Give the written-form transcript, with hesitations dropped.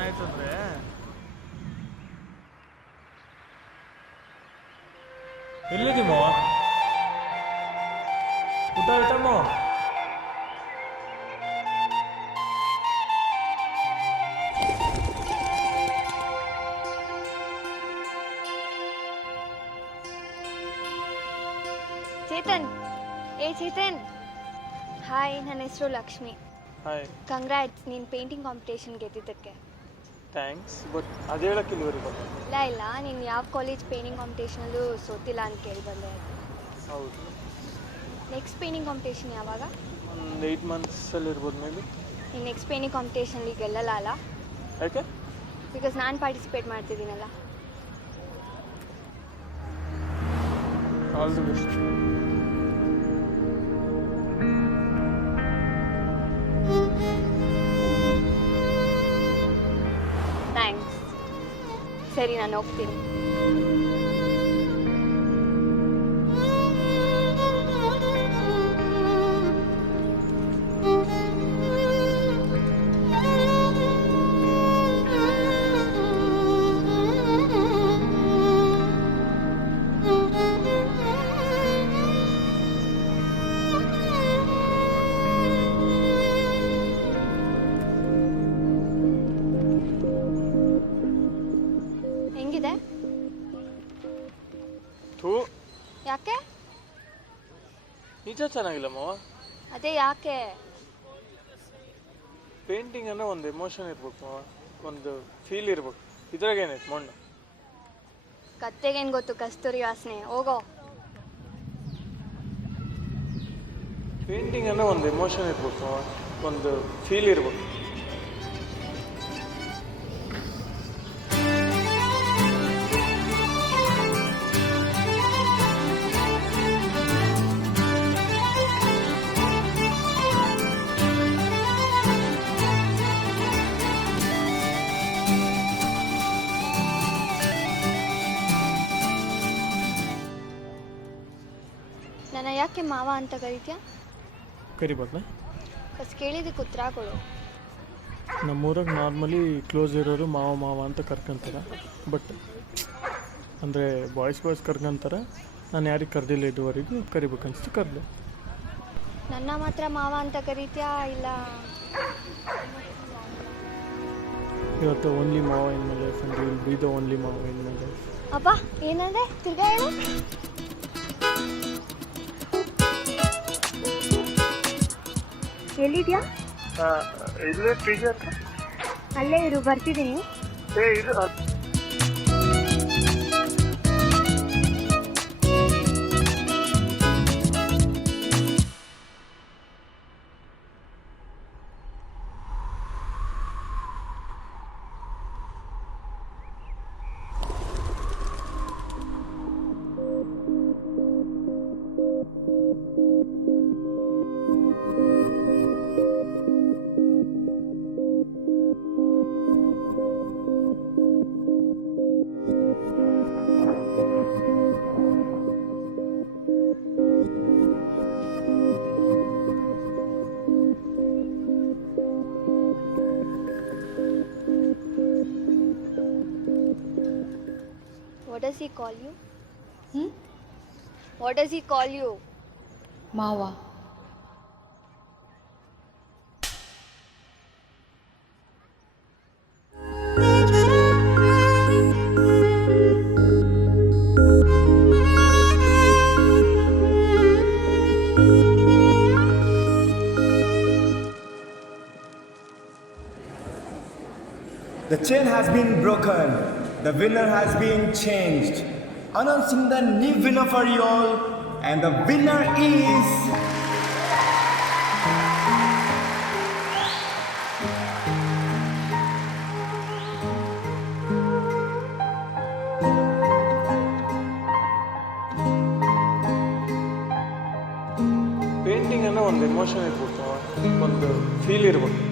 ಏನಾಯ್ತು ಅಂದರೆ ಎಲ್ಲಿದ್ದೀಮೋ ಊಟ ಆಯ್ತಮ್ಮೋ ಚೇತನ್ ಚೇತನ್ ಹಾಯ್ ನನ್ನ ಹೆಸರು ಲಕ್ಷ್ಮಿ ಹಾಯ್ ಕಂಗ್ರಾಟ್ಸ್ ನೀನು ಪೇಂಟಿಂಗ್ ಕಾಂಪಿಟೇಷನ್ ಗೆದ್ದಿದ್ದಕ್ಕೆ ಥ್ಯಾಂಕ್ಸ್ ಬಟ್ ಅದು ಹೇಳಕ್ಕೆ ಇಲ್ಲಿವರೆಗೆ ಬಂದೆ ಇಲ್ಲ ನೀನು ಯಾವ ಕಾಲೇಜ್ ಪೇಂಟಿಂಗ್ ಕಾಂಪಿಟೇಷನಲ್ಲೂ ಸೋತಿಲ್ಲ ಅಂತ ಕೇಳಿ ಬಂದೆ ಹೌದು ನೆಕ್ಸ್ಟ್ ಪೇಂಟಿಂಗ್ ಕಾಂಪಿಟೇಷನ್ ಯಾವಾಗ ಒಂದು 8 ಮಂತ್ಸಲ್ಲಿ ಇರ್ಬೋದು ಮೇ ಬಿ ನೀನು ನೆಕ್ಸ್ಟ್ ಪೇಂಟಿಂಗ್ ಕಾಂಪಿಟೇಷನಲ್ಲಿ ಗೆಲ್ಲಲ್ಲ ಅಲ್ಲ ಯಾಕೆ ಬಿಕಾಸ್ ನಾನು ಪಾರ್ಟಿಸಿಪೇಟ್ ಮಾಡ್ತಿದ್ದೀನಲ್ಲ ಆಲ್ ದಿ ಬೆಸ್ಟ್ ಥ್ಯಾಂಕ್ಸ್ ಸರಿ ನಾನು ಹೋಗ್ತೀನಿ ಹೆಂಗಿದೆ ಥೂ ಯಾಕೆ ನಿಜ ಚೆನ್ನಾಗಿಲ್ಲಮ್ಮ ಅದೇ ಯಾಕೆ ಪೇಂಟಿಂಗ್ ಅಂದರೆ ಒಂದು ಎಮೋಷನ್ ಇರ್ಬೇಕು ಒಂದು ಫೀಲ್ ಇರ್ಬೇಕು ಇದ್ರಾಗ ಏನೈತೆ ಮಣ್ಣು ಕತ್ತೆಗೇನು ಗೊತ್ತು ಕಸ್ತೂರಿ ವಾಸನೆ ಹೋಗೋ ಪೇಂಟಿಂಗ್ ಅಂದರೆ ಒಂದು ಎಮೋಷನ್ ಇರ್ಬೇಕು ಒಂದು ಫೀಲ್ ಇರ್ಬೇಕು ನನ್ನ ಯಾಕೆ ಮಾವ ಅಂತ ಕರಿತೀಯ ಕರಿಬಾರ್ದ ಫಸ್ಟ್ ಕೇಳಿದ್ದಕ್ಕೆ ಉತ್ತರ ಕೊಡು ನಮ್ಮೂರಾಗ ನಾರ್ಮಲಿ ಕ್ಲೋಸ್ ಇರೋರು ಮಾವ ಮಾವ ಅಂತ ಕರ್ಕೊಂತಾರೆ ಬಟ್ ಅಂದರೆ ಬಾಯ್ಸ್ ಕರ್ಕೊಂತಾರೆ ನಾನು ಯಾರಿಗೆ ಕರೆದಿಲ್ಲ ಇದುವರೆಗೂ ಕರಿಬೇಕನ್ನಿಸ್ತು ಕರೆದೆ ನನ್ನ ಮಾತ್ರ ಮಾವ ಅಂತ ಕರಿತೀಯಾ ಇಲ್ಲ ಇವತ್ತು ಓನ್ಲಿ ಮಾವ in my life and will be the only ಮಾವ ಇನ್ ಮೈ ಲೈಫ್ ಅಪ್ಪ ಏನಂದ್ರೆ ತಿರ್ಗಾ ಹೇಳು ಎಲ್ಲಿದ್ಯಾ ಇಲ್ಲೇ ಪಿ ಜಿ ಹತ್ರ ಅಲ್ಲೇ ಇರು ಬರ್ತಿದ್ದೀನಿ ಇದು What does he call you? What does he call you? ಮಾವ The chain has been broken. The winner has been changed. Announcing the new winner for you all. And the winner is... painting ಅನ್ನೋ ಒಂದು emotion ಇರ್ಬೇಕು ಒಂದು feel ಇರ್ಬೇಕು